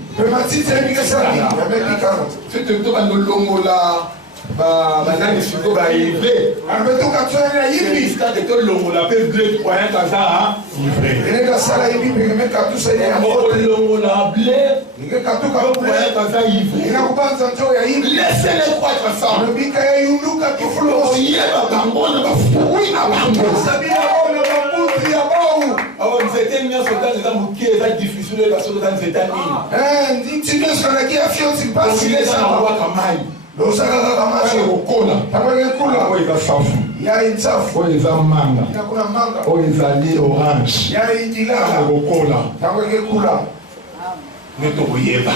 C'est de tout le longo là. Banani siko ba livré. Albetuka tsona yibi. Jusqu'à que tout le longo la paix bleu pour rien comme ça livré. Ele ka sala yibi mais ka tout ça ya. Le longo la bleu. Nge ka tout ka pour rien comme ça livré. Ina kubanza nzo ya yibi. Laissez-les croître ensemble. Le bika ya yuluka kifulo. Oyeba bango na ba fruit na bango. Sabina ona ba muti ya baou. Alors nous étions mis en temps les amoukiers ça difficile parce que dans cette année. Nditine sona ki afio si Parce pasi qu'il est lesa. dans la kamai. Losaka kama Oyo kola. Tabwe kula. Oyo za safu. Ya itsafu. Oyo za manga. Ina kuna manga. Oyo za orange. Ya idilala. Oyo kola. Tabwe kula. Nous te voyons.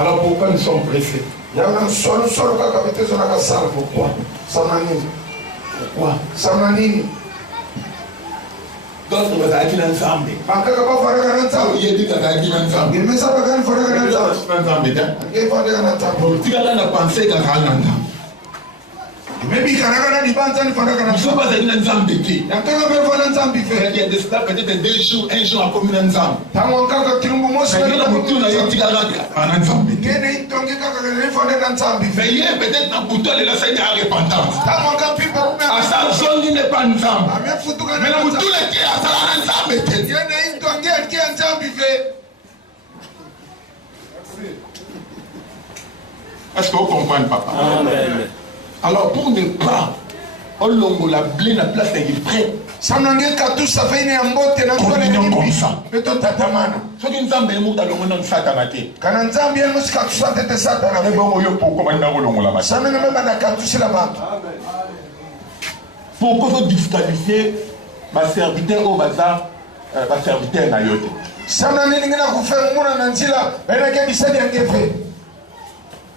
Alors pourquoi nous sommes pressés? Yaona solo kaka betezo na kasala pourquoi? Samanini. Pourquoi? Samanini. D'autres vont aller ensemble. Akaka ba faraka na ntawo. Il dit qu'il aller ensemble. Yemesa ba kan faraka na ntawo. Ensemble, hein? Ke faraka na ntawo. Pour dire là na penser qu'à Rwanda. Maybe karaka na dibanza ni faraka na Nous sommes ntawo. pas allés ensemble qui? Yakaka be fana ntambi fe. Il y a des stars peut-être 2 jours, 1 jour à commune ensemble. Tango kaka kilumbu mosi Mais là pour tout là il dit là ensemble. Ngene itonge kaka le fana na ntambi fe. Veillez peut-être dans bouton de la scène à repentance. Tango kaka pipa À sa zone il n'est pas ensemble. Ame futuka Mais na là pour tout les qui à ça ensemble. Ngene itonge ki ntambi fe. Est-ce que vous comprenez, papa? Amen. Alors, pour ne pas, on la blé la place est prêt. Samnange katu safine ya mbote na Communion ntole ni comme bi. ça. Beto tatamana. Ce qui nous a mis dans le monde, ça t'a maté. Kana nzambi ya musika tusate te satana. Mais bon, il faut qu'on ait la maté. Samene meba na katu sila bantu. Pourquoi vous disqualifier ma serviteur au bazar, ma serviteur na yote? Samna nini ngina kufe muna na nzila. Bena ke bisadi ya ngefe.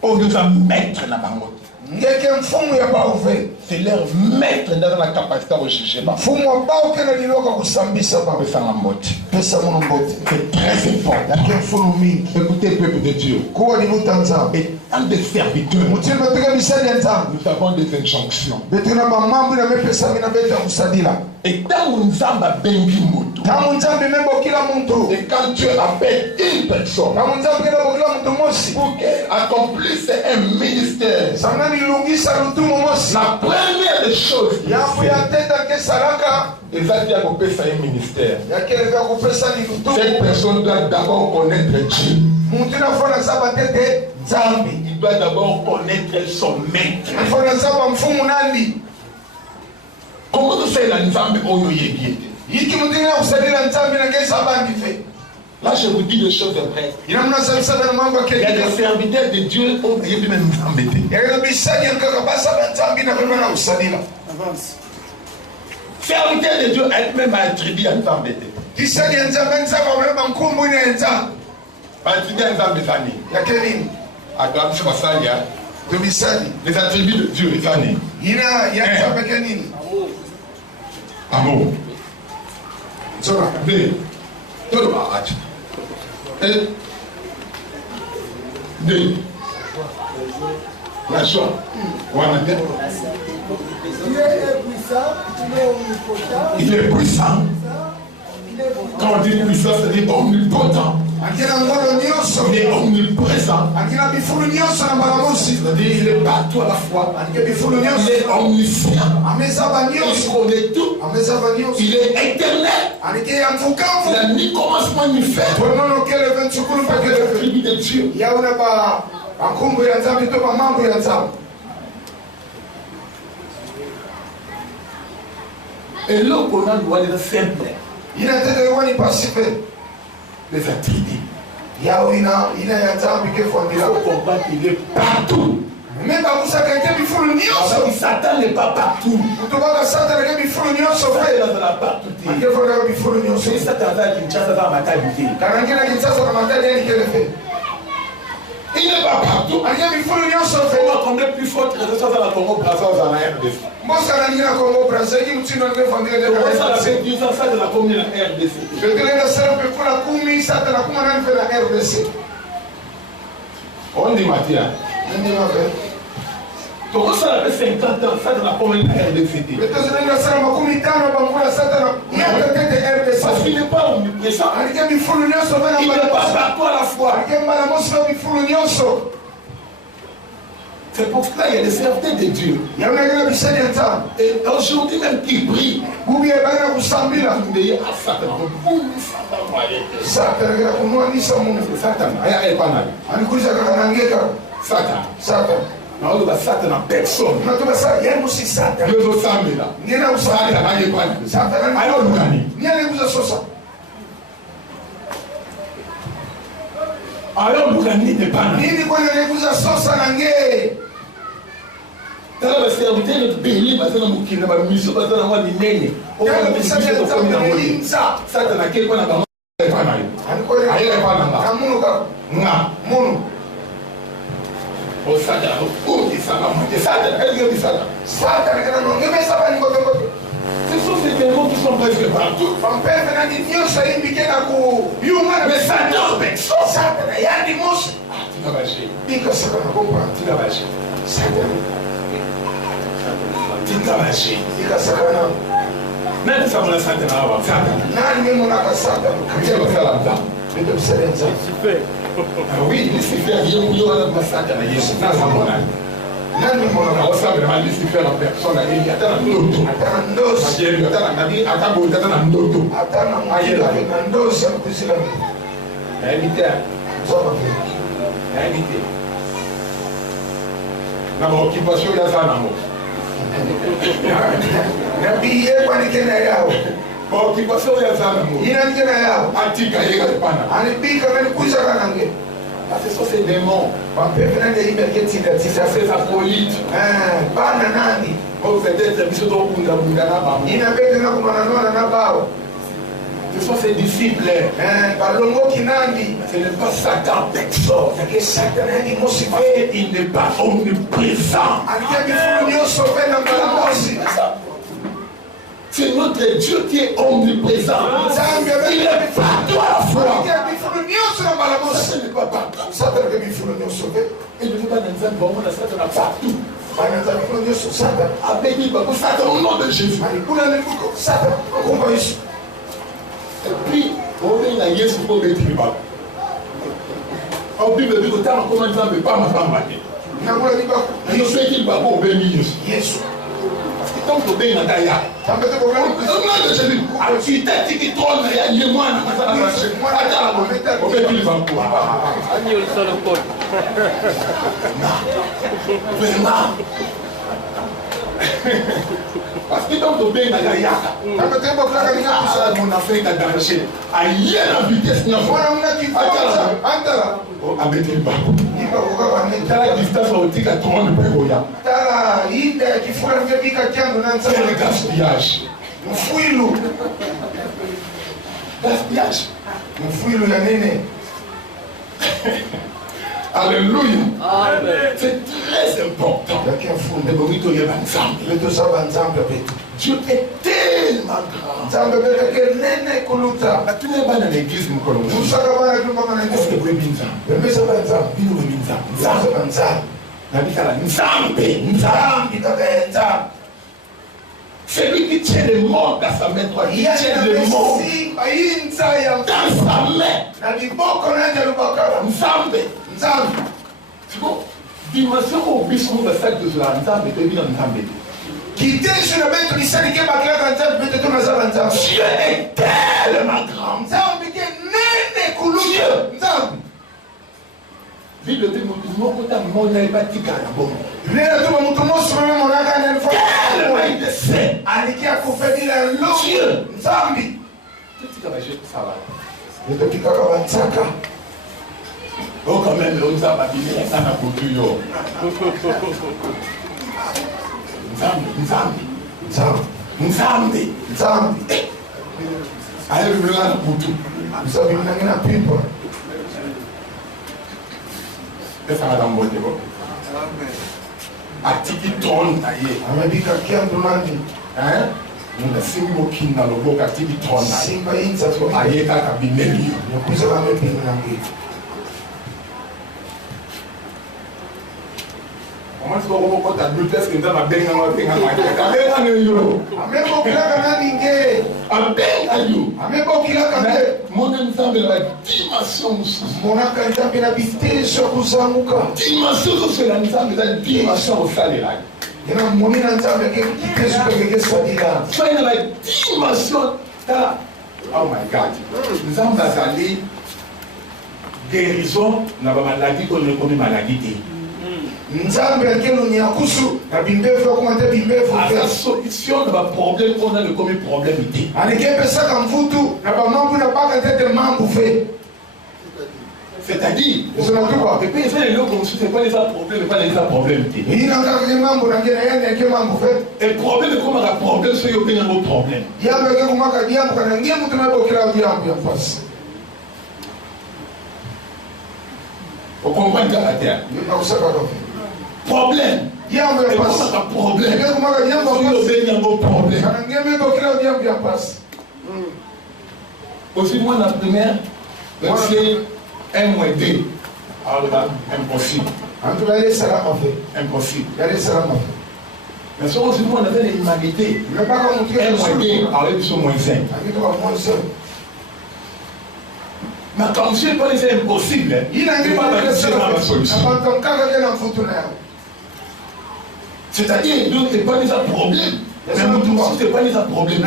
On nous a mettre na bango. Ngeke mfumu ya baufe. C'est leur mettre dans la capacité à rechercher. Mfumu wa bauke na liloka kusambisa ba. C'est un mbote. Pesa muno mbote. C'est très important. Yake mfumu mingi. Écoutez, peuple de Dieu. Kuwa ni mutanza. Et tant de serviteurs, Mutile beteka bisadi ya nzambi. nous avons des injonctions. Betena ba mambo na mepesa mina beta kusadila. Et tant que nous avons bengi moto. Tamu nzambi membo kila muntu. Et quand Dieu appelle une personne Tamu nzambi kila muntu mosi. pour qu'elle accomplisse un ministère, Samna nilungisa lutumu mosi. la première des choses, Yapo ya teta ke salaka. les actes à couper ça un ministère. Yake vya kupesa ni lutumu. Cette personne doit d'abord connaître Dieu. Muntu nafona saba tete nzambi. Il doit d'abord connaître son maître. Nafona saba mfumu nandi. Comment tu fais la nzambe oyo yebi? Yiki muntu ina kusadila nzambi na kesa bandi fe. Là, je vous dis des choses vraies. Ina mna sabisa na mambo Il y a keke. des serviteurs de Dieu au yebi même nzambe. Yake bisadi nkaka basa na nzambi na pema na kusadila. Avance. Serviteur de Dieu elle-même a attribué à nzambe. Kisadi nzambi nzambi wala nkumbu ina nzambi. Attribué à nzambe zani. Yake nini? Attends, c'est pas ça, il y a To bisadi. les attributs de Dieu zani. Ina ya nzambi ke nini? Amour. Zora. Deux. Tout le monde. Un. Deux. La joie. Voilà. Il est puissant. Quand on dit puissant, c'est omnipotent. Akina ngolo nyonso. Il est omniprésent. Akina bifulu nyonso na balamusi. C'est-à-dire il est partout à la fois. Akina bifulu Il nyonso. est omniscient. Amezaba Il nyonso. connaît tout. Amezaba nyonso. Il est éternel. Anike ya mfukamfu. Il n'a ni commencement ni fin. Tonono kele ventsukulu pa Il est kele. l'attribut de Dieu. Yauna ba makumbu ya nzambi to mambo ya nzambi. Et là, on a le droit de simple. Ina tete wani pasife. Les attributs. Yauna ina ya nzambi ke Il fondila. faut comprendre qu'il est partout. Meka kusaka ke bifulu nyonso. Alors, Satan n'est pas partout. Kutubaka sata ke bifulu nyonso Satan fe. est dans la partout. Ake fonda bifulu nyonso. Si Satan va Kinshasa va maternité. Karangina kintsasa na makali ya kele fe. Il n'est pas partout. Ake bifulu nyonso fe. Comment combien plus forte résistance à la Congo Brazzaville dans la RDC? Mboska na ngina Kongo Brazza ki mutindo ke fondila de Comment ça la la. fait ça de la commune de la RDC? Betele na sera pe kula kumi sata na kuma na fe na RDC. On dit Mathias. Donc ça a fait 50 ans, ça dans la commune de RDCT. Parce qu'il n'est pas omniprésent. Il n'est pas partout à la fois. C'est pour cela qu'il y a des serviteurs de Dieu. Et aujourd'hui même qui brille. Satan. Non, il va Satan en personne. Il va Satan. Dieu veut Satan là. Il va Satan. Alors, Lugani n'est pas là. Dans le serviteur de béni, parce que nous qui n'avons pas mis sur la ligne. On va mettre ça dans la ligne. Satan a quelque chose à faire. Oh Satan, oh Satan, ce sont ces démons qui sont presque partout. Mais Satan, tu vas lâcher. Tu vas lâcher. Même ça, on a Satan avant. Satan. Oui, Lucifer, il y a un Satan. Lucifer en personne, il y a un ndoto. Parce que c'est des démons. C'est sa police. Ce sont ses disciples. Ce n'est pas Satan personne. Il n'est pas omniprésent. C'est notre Dieu qui est omniprésent. Il est partout à la fois. Ce n'est pas partout. Et ne veux pas nous dire bon, on a Satan partout. Satan au nom de Jésus. Et puis, on vient à Yesu pour mettre le bas. On dit que tu as un commandant, mais pas ma femme. Je sais qu'il va pas bénir Yesu. Tant que bien dans Gaïa, tant que tu qui trône, il y a moi, vraiment. Parce que tant que bien dans Gaïa, mon Afrique a danger. Aïe, la vitesse, il y a avec le bas. Dans la distance, on dit qu'à trône, c'est le gaspillage. Gaspillage. Alléluia. C'est très important. Dieu est tellement grand. Tu n'es pas dans l'église, mon colonel. Est-ce que vous avez celui qui tient le monde dans sa main droite, il tient le monde dans sa main. C'est bon. Dimension au bisou de cette de la Nzambe, de bien Nzambe. Dieu est tellement grand. Bible dit mokota mona ebatika na bomo. Tellement il sait. Dieu. Nzambi. Ça va. Oh quand même le Nzambe a bien ça na kutu yo. Nzambi. Allez le là na kutu. Nzambi na pipa. Est-ce que ça va dans bon débat? Atiki trône taillé. Amabika kiando nandi. Hein? Nous sommes au Kinda, le beau atiki trône. Simba inza to ayeka kabineli. Nous sommes à Comment est-ce qu'on va ta adultesse que nous avons bien mon ensemble la dimension dimension c'est l'ensemble la dimension au salaire. Soyez dans la dimension. Oh my God. Nous avons allé guérison na ba maladie ko ne komi maladie. Nzambe akelo nyakusu na bimbevu akomata bimbevu la solution na problème on a le comme problème té. Aneke pesa kamfutu na ba mambu na baka tete mambu fait. C'est-à-dire, c'est pas les lots comme c'est pas les problèmes, pas les problèmes. Il n'a pas de mambo na ngena que mambo fait. Et problème comme un problème c'est yo bien un problème. Diable que comme ka diable kana ngemu tuna bokela diable en face. Vous comprenez la terre? Problème. Il y a un problème. Il y a un problème. Aussi, moi, la première, c'est 1 moins 2. Alors, impossible. Impossible. Mais si on avait l'humanité, 1 moins 2, alors ils sont moins 5. Mais quand je ne sais pas, c'est impossible. Il n'a pas de solution. C'est-à-dire, donc, ce n'est pas des problèmes. Mais ce n'est pas des problèmes.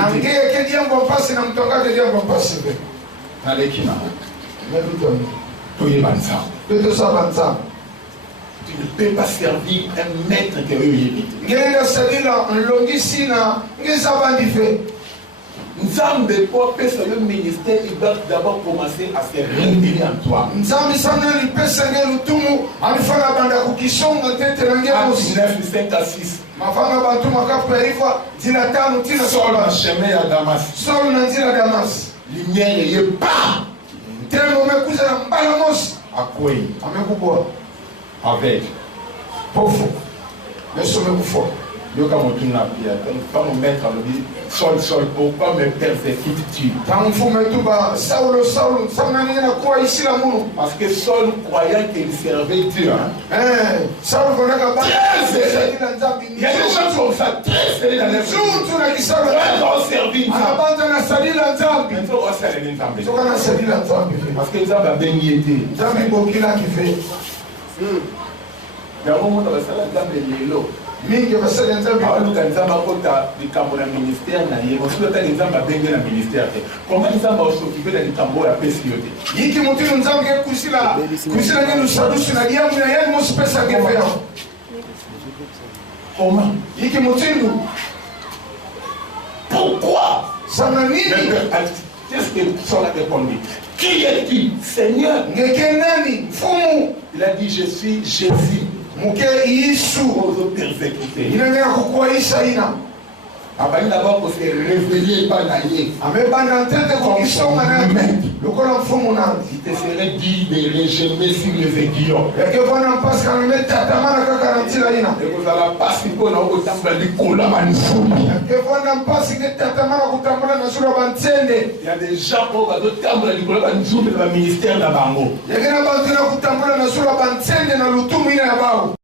Tu ne peux pas servir un maître qui est Nzambe pour pesa le ministère, il doit d'abord commencer à se révéler en toi. Nzambe sana li pesa ngelu tumu alifanya banda kukisonga tete na ngelu 9:5 à 6. Mafanga bantu makapu ifa zina tano tina sola chemin à Damas. Sol na zina Damas. Lumière est pas. Tellement mekuza na mbalamos akwei. Amekubwa avec pofu. Laisse-moi vous fort. Yo comme tu n'as pas me mettre à l'objet sol pourquoi me persécutes-tu? Parce que Saul croyant qu'il servait Dieu. Il y a des gens comme ça très sérieux dans les gens servi parce que Nzambe a béni été. Mingi basala nzambe aluka nzambe akota likambo na ministère na ye mosuka nzambe abenge na ministère te comment nzambe osokipe na likambo ya pesi yote yiki mutino nzambe kusila ngelo sadusu na diamu na yeye mosipesa ngefea comment yiki mutino pourquoi ça n'a ni qu'est-ce que ça a répondu qui est-il Seigneur ngekenani fumu il a dit je suis Jésus Muke Yesu persécuté. Il n'a pas ina. Abani d'abord pour se révéler par la yé. Amebana tête comme ils sont maintenant. Le colon fond il te serait dit de régimer sur les aiguillons. Et que vous n'en passez qu'à mettre tatamana kakaranti la ina. Et vous allez passer pour nous au temple du kola manifumi. Et que vous n'en passez que tatamana kutambula na sura bantende. Il y a des gens qui vont au temple du kola manifumi dans le ministère d'Abango. Il y a des gens qui vont au temple na sura bantende na lutumu ina yabao.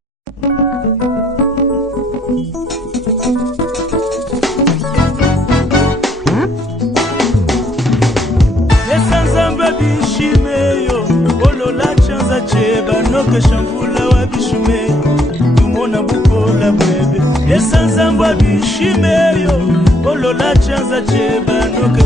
Banoke shambula wa bishume tumona bukola bebe esanzambwa bishime yo olola chanza che banoke